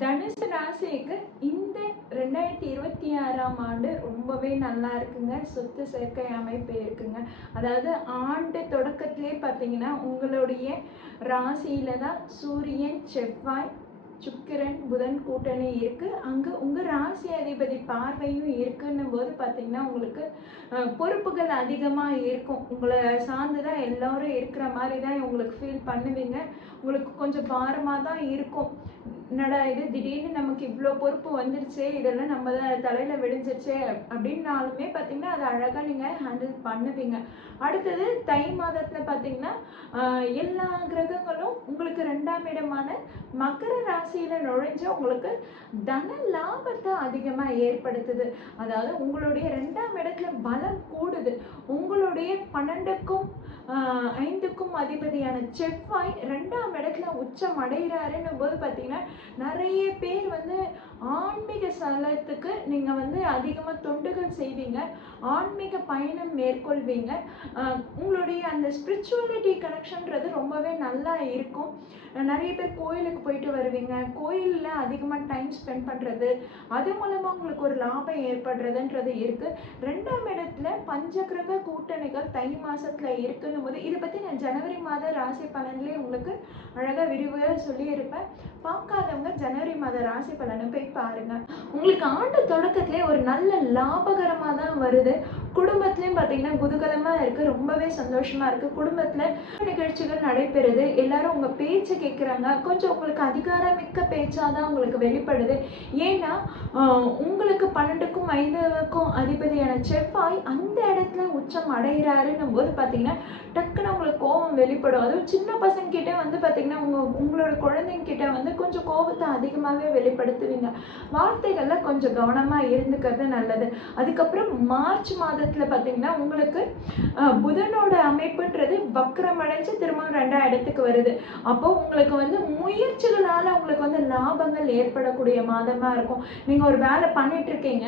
தனுசு ராசிக்கு இந்த ரெண்டாயிரத்தி இருபத்தி ஆறாம் ஆண்டு ரொம்பவே நல்லா இருக்குங்க. சொத்து சேர்க்கை அமைப்பு இருக்குங்க. அதாவது ஆண்டு தொடக்கத்திலே பார்த்தீங்கன்னா உங்களுடைய ராசியில தான் சூரியன் செவ்வாய் சுக்கிரன் புதன் கூட்டணி இருக்குது அங்கே உங்கள் ராசி அதிபதி பார்வையும் இருக்குன்னும் போது பார்த்தீங்கன்னா உங்களுக்கு பொறுப்புகள் அதிகமாக இருக்கும். உங்களை சார்ந்து தான் எல்லோரும் இருக்கிற மாதிரி தான் உங்களுக்கு ஃபீல் பண்ணுவீங்க. உங்களுக்கு கொஞ்சம் பாரமாக தான் இருக்கும். என்னடா இது? திடீர்னு நமக்கு இவ்வளோ பொறுப்பு வந்துருச்சு இதெல்லாம் நம்ம தான் தலையில் விழுந்துருச்சே அப்படின்னாலுமே பார்த்தீங்கன்னா அதை அழகாக நீங்கள் ஹேண்டில் பண்ணுவீங்க. அடுத்தது தை மாதத்தில் பார்த்தீங்கன்னா எல்லா கிரகங்களும் உங்களுக்கு ரெண்டாம் இடமான மகர ராசியில் நுழைஞ்சு உங்களுக்கு தன லாபத்தை அதிகமாக ஏற்படுத்துது. அதாவது உங்களுடைய ரெண்டாம் இடத்துல பலம் கூடுது. உங்களுடைய பன்னெண்டுக்கும் ஐந்துக்கும் அதிபதியான செவ்வாய் ரெண்டாம் இடத்துல உச்சம் அடைகிறாருன்னும் போது பார்த்தீங்கன்னா நிறைய பேர் வந்து ஆன்மீக ஸ்தலத்துக்கு நீங்கள் வந்து அதிகமாக தொண்டுகள் செய்வீங்க ஆன்மீக பயணம் மேற்கொள்வீங்க. உங்களுடைய அந்த ஸ்பிரிச்சுவலிட்டி கனெக்ஷன்றது ரொம்பவே நல்லா இருக்கும். நிறைய பேர் கோயிலுக்கு போயிட்டு வருவீங்க கோயிலில் அதிகமாக டைம் ஸ்பெண்ட் பண்ணுறது அது மூலமாக உங்களுக்கு ஒரு லாபம் ஏற்படுறதுன்றது இருக்குது ரெண்டாம் இடத்துல பஞ்சகிரக கூட்டணிகள் தை மாசத்துல சொல்லும் போது இதை பற்றி நான் ஜனவரி மாத ராசி பலன்லேயே உங்களுக்கு அழகாக விரிவாக சொல்லியிருப்பேன். பார்க்காதவங்க ஜனவரி மாத ராசி பலனை போய் பாருங்க. உங்களுக்கு ஆண்டு தொடக்கத்திலே ஒரு நல்ல லாபகரமாக தான் வருது. குடும்பத்துலேயும் பார்த்தீங்கன்னா குதூகலமாக இருக்குது ரொம்பவே சந்தோஷமாக இருக்குது குடும்பத்தில் நிகழ்ச்சிகள் நடைபெறுது. எல்லாரும் உங்கள் பேச்சு கேட்குறாங்க கொஞ்சம் உங்களுக்கு அதிகாரமிக்க பேச்சாக தான் உங்களுக்கு வெளிப்படுது. ஏன்னா உங்களுக்கு பன்னெண்டுக்கும் ஐந்துக்கும் அதிபதியான செவ்வாய் அந்த இடத்துல உச்சம் அடைகிறாருன்னும் போது பார்த்தீங்கன்னா டக்குன்னு உங்களுக்கு கோபம் வெளிப்படும். அதுவும் சின்ன பசங்கக்கிட்டே வந்து பார்த்தீங்கன்னா உங்க உங்களோட குழந்தைங்க கிட்ட வந்து கொஞ்சம் கோபத்தை அதிகமாகவே வெளிப்படுத்துவீங்க. வார்த்தைகள்ல கொஞ்சம் கவனமாக இருந்துக்கிறது நல்லது. அதுக்கப்புறம் மார்ச் மாதத்தில் பார்த்தீங்கன்னா உங்களுக்கு புதனோட அமைப்புன்றது வக்ரம் அடைஞ்சு திரும்பவும் ரெண்டாம் இடத்துக்கு வருது. அப்போ உங்களுக்கு வந்து முயற்சிகளால் உங்களுக்கு வந்து லாபங்கள் ஏற்படக்கூடிய மாதமாக இருக்கும். நீங்கள் ஒரு வேலை பண்ணிட்டு இருக்கீங்க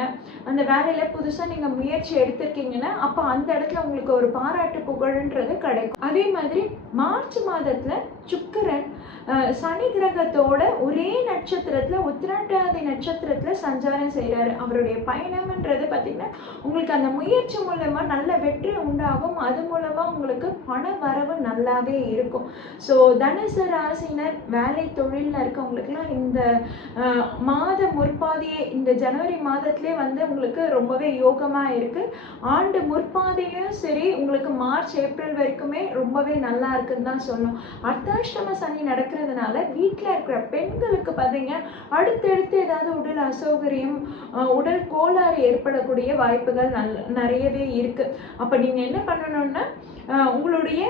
அந்த வேலையில் புதுசாக நீங்கள் முயற்சி எடுத்திருக்கீங்கன்னா அப்போ அந்த இடத்துல உங்களுக்கு ஒரு பாராட்டு புகழ்ன்றது கிடைக்கும். அதே மாதிரி மார்ச் மாதத்துல சுக்கரன் சனி கிரகத்தோட ஒரே நட்சத்திரத்துல உத்திராட்டாதி நட்சத்திரத்துல சஞ்சாரம் செய்றாரு. அவருடைய பயணம்ன்றது பார்த்திங்கன்னா உங்களுக்கு அந்த முயற்சி மூலமாக நல்ல வெற்றி உண்டாகும். அது மூலமா உங்களுக்கு பண வரவு நல்லாவே இருக்கும். ஸோ தனுசு ராசினர் வேலை தொழிலில் இருக்கவங்களுக்குலாம் இந்த மாத முற்பாதியே இந்த ஜனவரி மாதத்திலே வந்து உங்களுக்கு ரொம்பவே யோகமா இருக்கு. ஆண்டு முற்பாதிலையும் சரி உங்களுக்கு மார்ச் ஏப்ரல் வரைக்குமே ரொம்பவே நல்லா இருக்குன்னு தான் சொல்லணும். அர்த்தாஷ்டம சனி நடக்கிறதுனால வீட்டில் இருக்கிற பெண்களுக்கு பார்த்தீங்க அடுத்தடுத்து ஏதாவது உடல் அசௌகரியம் உடல் கோளாறு ஏற்படக்கூடிய வாய்ப்புகள் நல் நிறையவே இருக்குது அப்போ நீங்கள் என்ன பண்ணணும்னா உங்களுடைய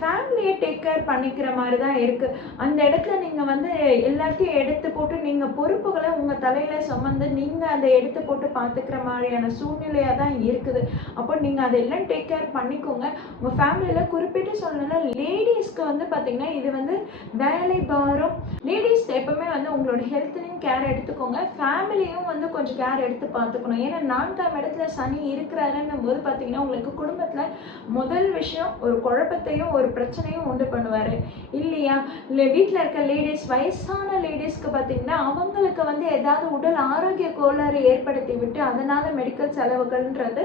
ஃபேமிலியை டேக் கேர் பண்ணிக்கிற மாதிரி தான் இருக்குது அந்த இடத்துல நீங்கள் வந்து எல்லாத்தையும் எடுத்து போட்டு நீங்கள் பொறுப்புகளை உங்கள் தலையில் சுமந்து நீங்கள் அதை எடுத்து போட்டு பார்த்துக்கிற மாதிரியான சூழ்நிலையாக தான் இருக்குது. அப்போ நீங்கள் அதெல்லாம் டேக் கேர் பண்ணிக்கோங்க. உங்கள் ஃபேமிலியில் குறிப்பிட்டு சொல்லணும்னா லேடிஸ்க்கு வந்து பார்த்திங்கன்னா இது வந்து வேலை பாரம். லேடிஸ் எப்பவுமே வந்து உங்களோட ஹெல்த்லையும் கேர் எடுத்துக்கோங்க. ஃபேமிலியும் வந்து கொஞ்சம் கேர் எடுத்து பார்த்துக்கணும். ஏன்னா நான்காம் இடத்துல சனி இருக்கிறாருன்னும் போது பார்த்தீங்கன்னா உங்களுக்கு குடும்பத்தில் முதல் விஷயம் விஷயம் ஒரு குழப்பத்தையும் ஒரு பிரச்சனையும் உண்டு பண்ணுவார். இல்லையா? இல்லை வீட்டில் இருக்க லேடிஸ் வயசான லேடிஸ்க்கு பார்த்தீங்கன்னா அவங்களுக்கு வந்து ஏதாவது உடல் ஆரோக்கிய கோளாறு ஏற்படுத்தி விட்டு அதனால் மெடிக்கல் செலவுகள்ன்றது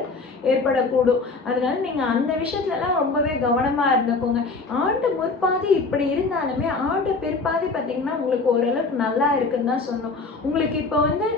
ஏற்படக்கூடும். அதனால் நீங்கள் அந்த விஷயத்துலலாம் ரொம்பவே கவனமாக இருந்துக்கோங்க. ஆண்டு முற்பாதி இப்படி இருந்தாலுமே ஆண்டு பிற்பாதி பார்த்திங்கன்னா உங்களுக்கு ஓரளவுக்கு நல்லா இருக்குன்னு தான் சொன்னோம் உங்களுக்கு இப்போ வந்து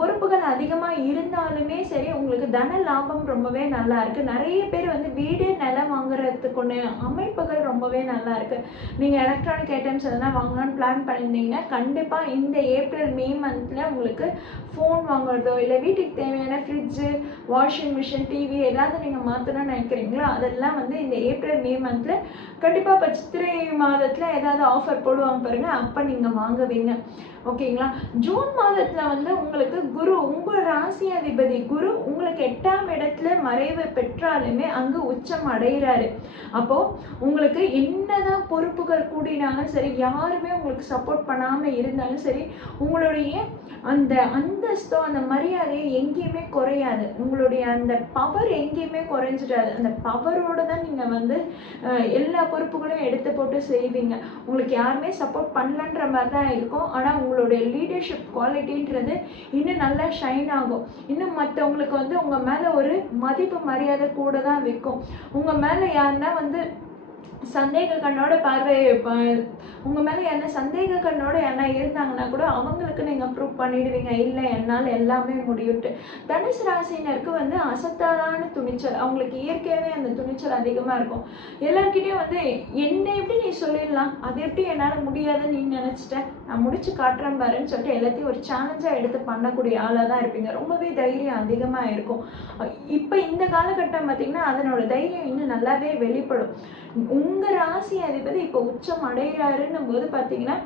பொறுப்புகள் அதிகமாக இருந்தாலுமே சரி உங்களுக்கு தன லாபம் ரொம்பவே நல்லா இருக்குது நிறைய பேர் வந்து வீடு நிலம் வாங்குறதுக்குன்னு அமைப்புகள் ரொம்பவே நல்லா இருக்குது நீங்கள் எலக்ட்ரானிக் ஐட்டம்ஸ் எதனா வாங்கணும்னு பிளான் பண்ணியிருந்தீங்கன்னா கண்டிப்பாக இந்த ஏப்ரல் மே மந்தில் உங்களுக்கு ஃபோன் வாங்குறதோ இல்லை வீட்டுக்கு தேவையான ஃப்ரிட்ஜு வாஷிங் மிஷின் டிவி ஏதாவது நீங்கள் மாற்றணும்னு நினைக்கிறீங்களோ அதெல்லாம் வந்து இந்த ஏப்ரல் மே மந்தில் கண்டிப்பாக இப்போ சித்திரை மாதத்தில் ஏதாவது ஆஃபர் போடுவாங்க பாருங்கள் அப்போ நீங்கள் வாங்குவீங்க. ஓகேங்களா? ஜூன் மாதத்தில் வந்து உங்களுக்கு குரு உங்கள் ராசி அதிபதி குரு உங்களுக்கு எட்டாம் இடத்துல மறைவு பெற்றாலுமே அங்கு உச்சம் செய்கிறாரு அப்போ உங்களுக்கு என்னதான் பொறுப்புகள் கூடினாலும் சரி யாருமே உங்களுக்கு சப்போர்ட் பண்ணாமல் இருந்தாலும் சரி உங்களுடைய அந்த அந்தஸ்தோ அந்த மரியாதையை எங்கேயுமே குறையாது. உங்களுடைய அந்த பவர் எங்கேயுமே குறைஞ்சிடாது. அந்த பவரோட தான் நீங்கள் வந்து எல்லா பொறுப்புகளையும் எடுத்து போட்டு செய்வீங்க. உங்களுக்கு யாருமே சப்போர்ட் பண்ணலன்ற மாதிரி தான் இருக்கும். ஆனா உங்களுடைய லீடர்ஷிப் குவாலிட்டின்றது இன்னும் நல்லா ஷைன் ஆகும். இன்னும் மற்றவங்களுக்கு வந்து உங்கள் மேலே ஒரு மதிப்பு மரியாதை கூட தான் விற்கும் உங்கள் மேலே யாருன்னா வந்து சந்தேக கண்ணோட பார்வை ப- உங்கள் மேலே என்ன சந்தேக கண்ணோட என்ன இருந்தாங்கன்னா கூட அவங்களுக்கு நீங்கள் ப்ரூவ் பண்ணிடுவீங்க. இல்லை என்னால் எல்லாமே முடியுட்டு தனுசு ராசினருக்கு வந்து அசத்தாலான துணிச்சல். அவங்களுக்கு இயற்கையாகவே அந்த துணிச்சல் அதிகமாக இருக்கும். எல்லாருக்கிட்டேயும் வந்து என்ன எப்படி நீ சொல்லிடலாம்? அது எப்படி என்னால் முடியாதுன்னு நீ நினச்சிட்ட? நான் முடிச்சு காட்டுறேன் பாருன்னு சொல்லிட்டு எல்லாத்தையும் ஒரு சேலஞ்சாக எடுத்து பண்ணக்கூடிய ஆளாக தான் இருப்பீங்க. ரொம்பவே தைரியம் அதிகமாக இருக்கும். இப்போ இந்த காலகட்டம் பார்த்தீங்கன்னா அதனோட தைரியம் இன்னும் நல்லாவே வெளிப்படும். உங்கள் ராசி அதிபதி இப்போ உச்சம் அடைகிறாருன்னும் போது பார்த்தீங்கன்னா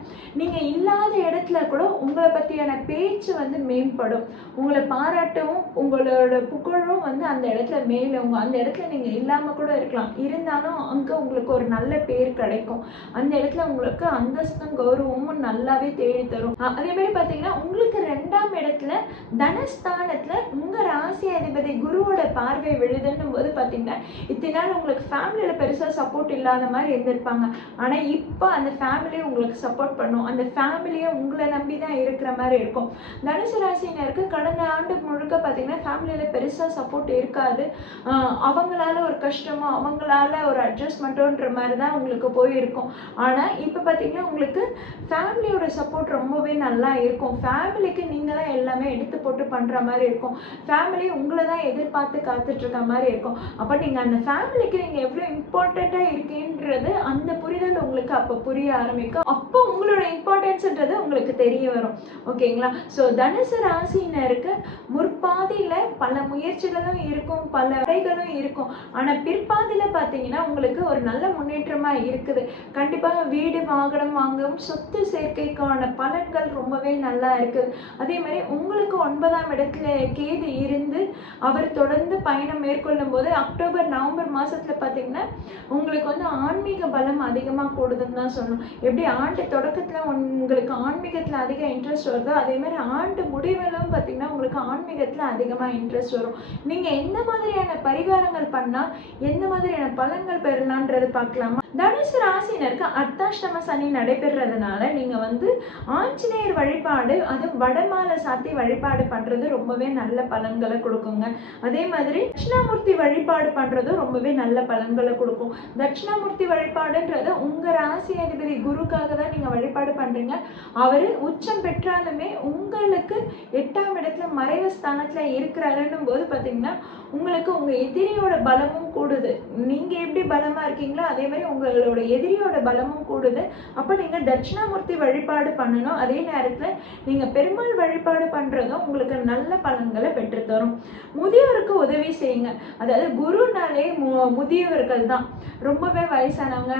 நீங்கள் இல்லாத இடத்துல கூட உங்களை பற்றியான பேச்சு வந்து மேம்படும். உங்களை பாராட்டவும் உங்களோட புகழும் வந்து அந்த இடத்துல மேலே உங்கள் அந்த இடத்துல நீங்கள் இல்லாமல் கூட இருக்கலாம். இருந்தாலும் அங்கே உங்களுக்கு ஒரு நல்ல பேர் கிடைக்கும். அந்த இடத்துல உங்களுக்கு அந்தஸ்தும் கௌரவமும் நல்லா நல்லாவே தேடி தரும் அதே மாதிரி பார்த்தீங்கன்னா உங்களுக்கு ரெண்டாம் இடத்துல தனஸ்தானத்தில் உங்கள் ராசி அதிபதி குருவோட பார்வை விழுதுன்னும் போது பார்த்தீங்கன்னா இத்தனை நாள் உங்களுக்கு ஃபேமிலியில் பெருசாக சப்போர்ட் இல்லாத மாதிரி இருந்திருப்பாங்க. ஆனால் இப்போ அந்த ஃபேமிலியை உங்களுக்கு சப்போர்ட் பண்ணும். அந்த ஃபேமிலியை உங்களை நம்பி தான் இருக்கிற மாதிரி இருக்கும். தனுசு ராசினருக்கு கடந்த ஆண்டு முழுக்க பார்த்தீங்கன்னா ஃபேமிலியில் பெருசாக சப்போர்ட் இருக்காது. அவங்களால ஒரு கஷ்டமோ அவங்களால ஒரு அட்ஜஸ்ட்மெண்ட்டோன்ற மாதிரி தான் உங்களுக்கு போயிருக்கும். ஆனால் இப்போ பார்த்தீங்கன்னா உங்களுக்கு ஃபேமிலியோட சப்போர்ட் ரொம்பவே நல்லா இருக்கும். ஃபேமிலிக்கு நீங்கள் தான் எல்லாமே எடுத்து போட்டு பண்ணுற மாதிரி இருக்கும். ஃபேமிலி உங்களை தான் எதிர்பார்த்து காத்துட்ருக்க மாதிரி இருக்கும். அப்போ நீங்கள் அந்த ஃபேமிலிக்கு நீங்கள் எவ்வளோ இம்பார்ட்டண்ட்டாக இருக்கீன்றது அந்த புரிதல் உங்களுக்கு அப்போ புரிய ஆரம்பிக்கும். அப்போ உங்களோட இம்பார்ட்டன்ஸ்ன்றது உங்களுக்கு தெரிய வரும். ஓகேங்களா ஸோ தனுசு ராசினருக்கு முற்பாதியில் பல முயற்சிகளும் இருக்கும் பல தடைகளும் இருக்கும். ஆனால் பிற்பாதியில் பார்த்தீங்கன்னா உங்களுக்கு ஒரு நல்ல முன்னேற்றமாக இருக்குது. கண்டிப்பாக வீடு வாகனம் வாங்கவும் சொத்து வாழ்க்கைக்கான பலன்கள் ரொம்பவே நல்லா இருக்குது அதே மாதிரி உங்களுக்கு ஒன்பதாம் இடத்துல கேது இருந்து அவர் தொடர்ந்து பயணம் மேற்கொள்ளும் போது அக்டோபர் நவம்பர் மாதத்தில் பார்த்தீங்கன்னா உங்களுக்கு வந்து ஆன்மீக பலம் அதிகமாக கூடுதுன்னு தான் சொல்லணும். எப்படி ஆண்டு தொடக்கத்தில் உங்களுக்கு ஆன்மீகத்தில் அதிக இன்ட்ரெஸ்ட் வருதோ அதே மாதிரி ஆண்டு முடிவிலும் பார்த்தீங்கன்னா உங்களுக்கு ஆன்மீகத்தில் அதிகமாக இன்ட்ரெஸ்ட் வரும். நீங்கள் எந்த மாதிரியான பரிகாரங்கள் பண்ணால் எந்த மாதிரியான பலன்கள் பெறலான்றது பார்க்கலாமா தனுசு ராசினருக்கு அர்த்தாஷ்டம சனி நடைபெறதுனால நீங்கள் வந்து ஆஞ்சநேயர் வழிபாடு அது வடமாலை சாத்தி வழிபாடு பண்ணுறது ரொம்பவே நல்ல பலன்களை கொடுக்குங்க. அதே மாதிரி தட்சிணாமூர்த்தி வழிபாடு பண்ணுறதும் ரொம்பவே நல்ல பலன்களை கொடுக்கும். தட்சிணாமூர்த்தி வழிபாடுன்றது உங்கள் ராசி அதிபதி குருக்காக தான் நீங்கள் வழிபாடு பண்ணுறீங்க அவர் உச்சம் பெற்றாலுமே உங்களுக்கு எட்டாம் இடத்துல மறைவு ஸ்தானத்தில் இருக்கிறாருன்னும் போது பார்த்தீங்கன்னா உங்களுக்கு உங்கள் எதிரியோட பலமும் கூடுது. நீங்கள் எப்படி பலமாக இருக்கீங்களோ அதே மாதிரி உங்கள் உங்களோட எதிரியோட பலமும் கூடுது. அப்ப நீங்க தட்சிணாமூர்த்தி வழிபாடு பண்ணணும். அதே நேரத்துல நீங்க பெருமாள் வழிபாடு பண்றதும் உங்களுக்கு நல்ல பலன்களை பெற்றுத்தரும் முதியோருக்கு உதவி செய்யுங்க. அதாவது குருனாலே மு- முதியவர்கள் தான் ரொம்பவே வயசானவங்க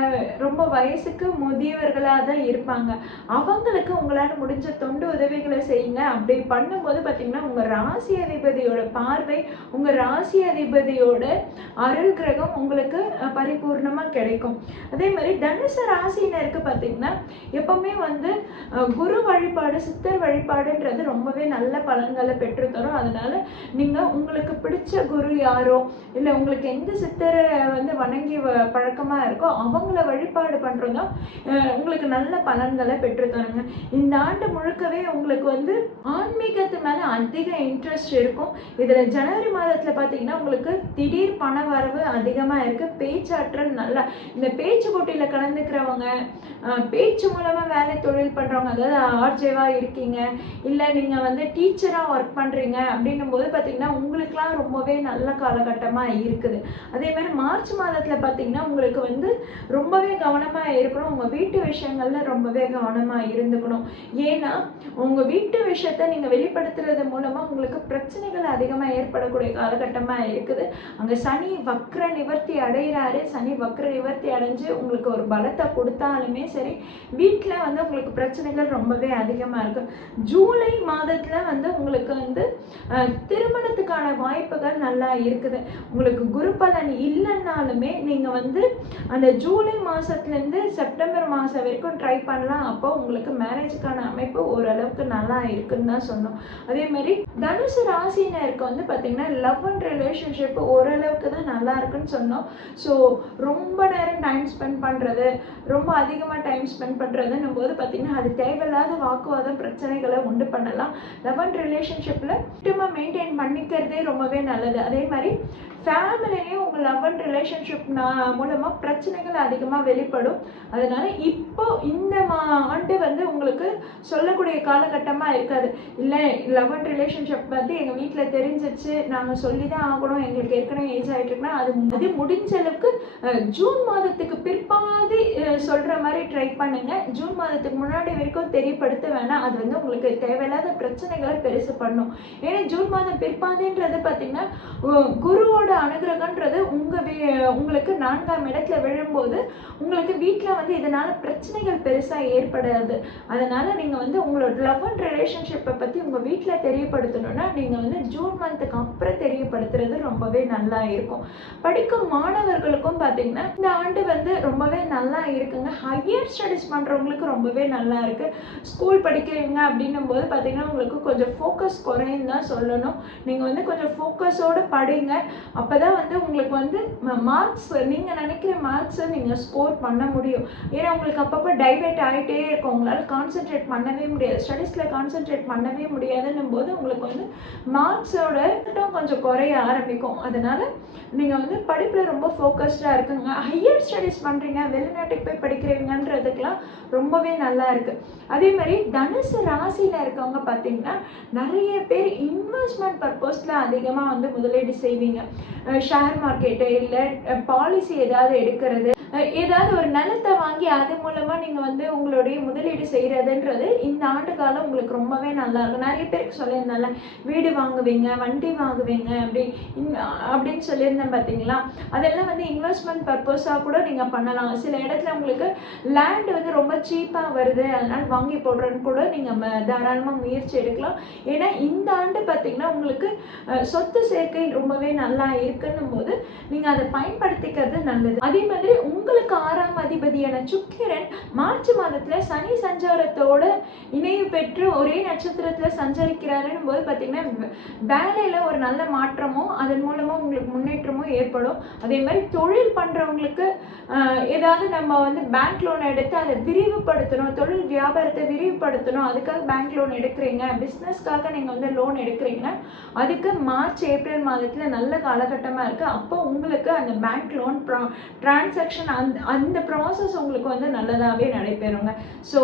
ரொம்ப வயசுக்கு முதியவர்களாக தான் இருப்பாங்க. அவங்களுக்கு உங்களால் முடிஞ்ச தொண்டு உதவிகளை செய்யுங்க. அப்படி பண்ணும்போது பார்த்திங்கன்னா உங்கள் ராசி அதிபதியோட பார்வை உங்கள் ராசி அதிபதியோட அருள் கிரகம் உங்களுக்கு பரிபூர்ணமாக கிடைக்கும். அதே மாதிரி தனுசு ராசினருக்கு பார்த்தீங்கன்னா எப்பவுமே வந்து குரு வழிபாடு சித்தர் வழிபாடுன்றது ரொம்பவே நல்ல பலன்களை பெற்றுத்தரும். அதனால நீங்கள் உங்களுக்கு பிடிச்ச குரு யாரோ இல்லை உங்களுக்கு எந்த சித்தரை வந்து வணங்கி பழக்கமாக இருக்கோ அவங்கள வழிபாடு பண்ணுறது தான் உங்களுக்கு நல்ல பலன்களை பெற்றுத்தருங்க. இந்த ஆண்டு முழுக்கவே உங்களுக்கு வந்து ஆன்மீகத்து மேலே அதிக இன்ட்ரெஸ்ட் இருக்கும். இதில் ஜனவரி மாதத்தில் பார்த்தீங்கன்னா உங்களுக்கு திடீர் பண வரவு அதிகமாக இருக்குது பேச்சாற்றல் நல்லா இந்த பேச்சு போட்டியில் கலந்துக்கிறவங்க பேச்சு மூலமாக வேலை தொழில் பண்ணுறவங்க அதாவது ஆர்ஜேவாக இருக்கீங்க இல்லை நீங்கள் வந்து டீச்சராக ஒர்க் பண்ணுறீங்க அப்படின்னும் போது பார்த்தீங்கன்னா உங்களுக்குலாம் ரொம்பவே நல்ல காலகட்டமாக இருக்குது. அதே மாதிரி மார்ச் மாதத்தில் பார்த்தீங்கன்னா பாத்தீங்கன்னா உங்களுக்கு வந்து ரொம்பவே கவனமாக இருக்கணும். உங்கள் வீட்டு விஷயங்கள்ல ரொம்பவே கவனமாக இருந்துக்கணும். ஏன்னா உங்கள் வீட்டு விஷயத்த நீங்கள் வெளிப்படுத்துறது மூலமாக உங்களுக்கு பிரச்சனைகள் அதிகமாக ஏற்படக்கூடிய காலகட்டமாக இருக்குது. அங்கே சனி வக்ர நிவர்த்தி அடைகிறாரு சனி வக்ர நிவர்த்தி அடைஞ்சு உங்களுக்கு ஒரு பலத்தை கொடுத்தாலுமே சரி வீட்டில் வந்து உங்களுக்கு பிரச்சனைகள் ரொம்பவே அதிகமாக இருக்கு. ஜூலை மாதத்தில் வந்து உங்களுக்கு வந்து திருமணத்துக்கான வாய்ப்புகள் நல்லா இருக்குது. உங்களுக்கு குரு பலன் இல்லைன்னாலுமே நீங்கள் வந்து வந்து அந்த ஜூலை மாதத்துலேருந்து செப்டம்பர் மாதம் வரைக்கும் ட்ரை பண்ணலாம். அப்போ உங்களுக்கு மேரேஜுக்கான அமைப்பு ஓரளவுக்கு நல்லா இருக்குன்னு தான் சொன்னோம். அதே மாதிரி தனுசு ராசினருக்கு வந்து பார்த்தீங்கன்னா லவ் அண்ட் ரிலேஷன்ஷிப் ஓரளவுக்கு தான் நல்லா இருக்குன்னு சொன்னோம். ஸோ ரொம்ப நேரம் டைம் ஸ்பெண்ட் பண்ணுறது ரொம்ப அதிகமாக டைம் ஸ்பெண்ட் பண்ணுறதுன்னும் போது பார்த்தீங்கன்னா அது தேவையில்லாத வாக்குவாதம் பிரச்சனைகளை உண்டு பண்ணலாம். லவ் அண்ட் ரிலேஷன்ஷிப்பில் குடும்பமாக மெயின்டைன் பண்ணிக்கிறதே ரொம்பவே நல்லது. அதே மாதிரி ஃபேமிலிலையும் உங்கள் லவ் அண்ட் ரிலேஷன்ஷிப் மூலமாக பிரச்சனைகள் அதிகமாக வெளிப்படும். அதனால இப்போ இந்த ஆண்டு வந்து உங்களுக்கு சொல்லக்கூடிய காலகட்டமாக இருக்காது. இல்லை லவ் அண்ட் ரிலேஷன்ஷிப் வந்து எங்கள் வீட்டில் தெரிஞ்சிச்சு நாங்கள் சொல்லி தான் ஆகணும். எங்களுக்கு ஏற்கனவே ஏஜ் ஆகிட்டுருக்குன்னா அது அது முடிஞ்ச அளவுக்கு ஜூன் மாதத்துக்கு பிற்பாதி சொல்கிற சொல்ற மாதிரி ட்ரை பண்ணுங்க. ஜூன் மாதத்துக்கு முன்னாடி வரைக்கும் தெரியப்படுத்த வேணாம். அது வந்து உங்களுக்கு தேவையில்லாத பிரச்சனைகளை பெருசு பண்ணும். ஏன்னா ஜூன் மாதம் பிற்பாதின்றது பார்த்தீங்கன்னா குருவோட அனுகிரகன்றது உங்க வீ- உங்களுக்கு நான்காம் இடத்துல விழும்போது உங்களுக்கு வீட்டில் வந்து இதனால பிரச்சனைகள் பெருசாக ஏற்படாது. அதனால் நீங்கள் வந்து உங்களோட லவ் அண்ட் ரிலேஷன்ஷிப்பை பற்றி உங்கள் வீட்டில் தெரியப்படுத்தணும்னா நீங்கள் வந்து ஜூன் மந்த்துக்கு அப்புறம் தெரியப்படுத்துறது ரொம்பவே நல்லா இருக்கும். படிக்கும் மாணவர்களுக்கும் பார்த்தீங்கன்னா இந்த ஆண்டு வந்து ரொம்பவே நல்லா இருக்குங்க. ஹையர் ஸ்டடீஸ் பண்ணுறவங்களுக்கு ரொம்பவே நல்லா இருக்குது ஸ்கூல் படிக்கிறீங்க அப்படின்னும் போது பார்த்தீங்கன்னா உங்களுக்கு கொஞ்சம் ஃபோக்கஸ் குறையும் தான் சொல்லணும். நீங்கள் வந்து கொஞ்சம் ஃபோக்கஸோடு படிங்க. அப்போ தான் வந்து உங்களுக்கு வந்து மார்க்ஸ் நீங்கள் நினைக்கிற மார்க்ஸை நீங்கள் ஸ்கோர் பண்ண முடியும். ஏன்னா உங்களுக்கு அப்போ அப்பப்போ டைவேட் ஆகிட்டே இருக்கும் உங்களால் கான்சென்ட்ரேட் பண்ணவே முடியாது. ஸ்டடீஸில் கான்சென்ட்ரேட் பண்ணவே முடியாதுன்னும் போது உங்களுக்கு வந்து மார்க்ஸோட கொஞ்சம் குறைய ஆரம்பிக்கும். அதனால் நீங்கள் வந்து படிப்பில் ரொம்ப ஃபோக்கஸ்டாக இருக்குங்க. ஹையர் ஸ்டடீஸ் பண்ணுறீங்க வெளிநாட்டுக்கு போய் படிக்கிறீங்கன்றதுக்கெலாம் ரொம்பவே நல்லா இருக்குது அதே மாதிரி தனுசு ராசியில் இருக்கவங்க பார்த்தீங்கன்னா நிறைய பேர் இன்வெஸ்ட்மெண்ட் பர்பஸில் அதிகமாக வந்து முதலீடு செய்வீங்க. ஷேர் மார்க்கெட்டு இல்லை பாலிசி ஏதாவது எடுக்கிறது ஏதாவது ஒரு நிலத்தை வாங்கி அது மூலமாக நீங்கள் வந்து உங்களுடைய முதலீடு செய்கிறதுன்றது இந்த ஆண்டு காலம் உங்களுக்கு ரொம்பவே நல்லா இருக்கும். நிறைய பேருக்கு சொல்லியிருந்தால வீடு வாங்குவீங்க வண்டி வாங்குவீங்க அப்படி இன்- அப்படின்னு சொல்லியிருந்தேன் பார்த்தீங்களா அதெல்லாம் வந்து இன்வெஸ்ட்மெண்ட் பர்பஸாக கூட நீங்கள் பண்ணலாம். சில இடத்துல உங்களுக்கு லேண்ட் வந்து ரொம்ப சீப்பாக வருது. அதனால் வாங்கி போடுறேன்னு கூட நீங்கள் தாராளமாக முயற்சி எடுக்கலாம். ஏன்னா இந்த ஆண்டு பார்த்தீங்கன்னா உங்களுக்கு சொத்து சேர்க்கை ரொம்பவே நல்லா இருக்குன்னும் போது நீங்கள் அதை பயன்படுத்திக்கிறது நல்லது. அதே மாதிரி உங்களுக்கு ஆறாம் அதிபதியான சுக்கிரன் மார்ச் மாதத்துல சனி சஞ்சாரத்தோட இணைவு பெற்று ஒரே நட்சத்திரத்துல சஞ்சரிக்கிறாருன்னு போது பார்த்திங்கன்னா வேலையில் வேலையில ஒரு நல்ல மாற்றமும் அதன் மூலமா உங்களுக்கு முன்னேற்றமும் ஏற்படும். அதே மாதிரி தொழில் பண்றவங்களுக்கு ஏதாவது நம்ம வந்து பேங்க் லோன் எடுத்து அதை விரிவுபடுத்தணும் தொழில் வியாபாரத்தை விரிவுபடுத்தணும் அதுக்காக பேங்க் லோன் எடுக்கிறீங்க பிஸ்னஸ்க்காக நீங்க வந்து லோன் எடுக்கிறீங்கன்னா அதுக்கு மார்ச் ஏப்ரல் மாதத்துல நல்ல காலகட்டமா இருக்கு. அப்போ உங்களுக்கு அந்த பேங்க் லோன் ட்ரான்சாக்ஷன் அந்த அந்த ப்ராசஸ் உங்களுக்கு வந்து நல்லதாகவே நடைபெறுங்க. ஸோ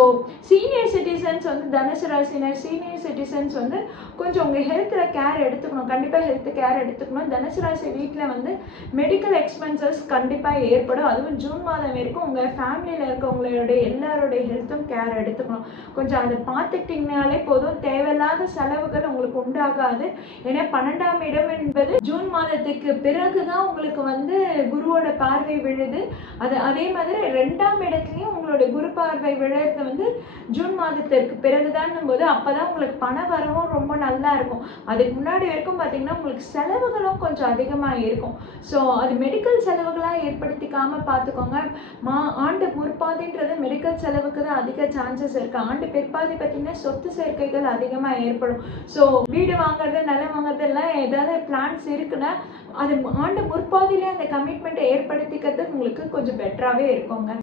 சீனியர் சிட்டிசன்ஸ் வந்து தனுசு ராசினர் சீனியர் சிட்டிசன்ஸ் வந்து கொஞ்சம் உங்கள் ஹெல்த்தில் கேர் எடுத்துக்கணும். கண்டிப்பாக ஹெல்த் கேர் எடுத்துக்கணும். தனுசு ராசி வீட்டில் வந்து மெடிக்கல் எக்ஸ்பென்சஸ் கண்டிப்பாக ஏற்படும். அதுவும் ஜூன் மாதம் வரைக்கும் உங்கள் ஃபேமிலியில் இருக்கவங்களுடைய எல்லாருடைய ஹெல்த்தும் கேர் எடுத்துக்கணும். கொஞ்சம் அதை பார்த்துக்கிட்டிங்கனாலே போதும். தேவையில்லாத செலவுகள் உங்களுக்கு உண்டாகாது. ஏன்னா பன்னெண்டாம் இடம் என்பது ஜூன் மாதத்துக்கு பிறகு தான் உங்களுக்கு வந்து குருவோட பார்வை விழுது. அது அதே மாதிரி ரெண்டாம் இடத்துலையும் உங்களுடைய குரு பார்வை விழுறது வந்து ஜூன் மாதத்திற்கு பிறகுதான் போது அப்பதான் உங்களுக்கு பண வரவும் ரொம்ப நல்லா இருக்கும். அதுக்கு முன்னாடி வரைக்கும் பார்த்தீங்கன்னா உங்களுக்கு செலவுகளும் கொஞ்சம் அதிகமாக இருக்கும். ஸோ அது மெடிக்கல் செலவுகளாக ஏற்படுத்திக்காம பார்த்துக்கோங்க மா ஆண்டு முற்பாதின்றது மெடிக்கல் செலவுக்கு தான் அதிக சான்சஸ் இருக்குது ஆண்டு பிற்பாதி பார்த்தீங்கன்னா சொத்து சேர்க்கைகள் அதிகமாக ஏற்படும். ஸோ வீடு வாங்குறது நிலம் வாங்குறது எல்லாம் ஏதாவது பிளான்ஸ் இருக்குன்னா அது ஆண்டு முற்பாதிலே அந்த கமிட்மெண்ட்டை ஏற்படுத்திக்கிறது உங்களுக்கு கொஞ்சம் பெட்டராகவே இருக்குங்க.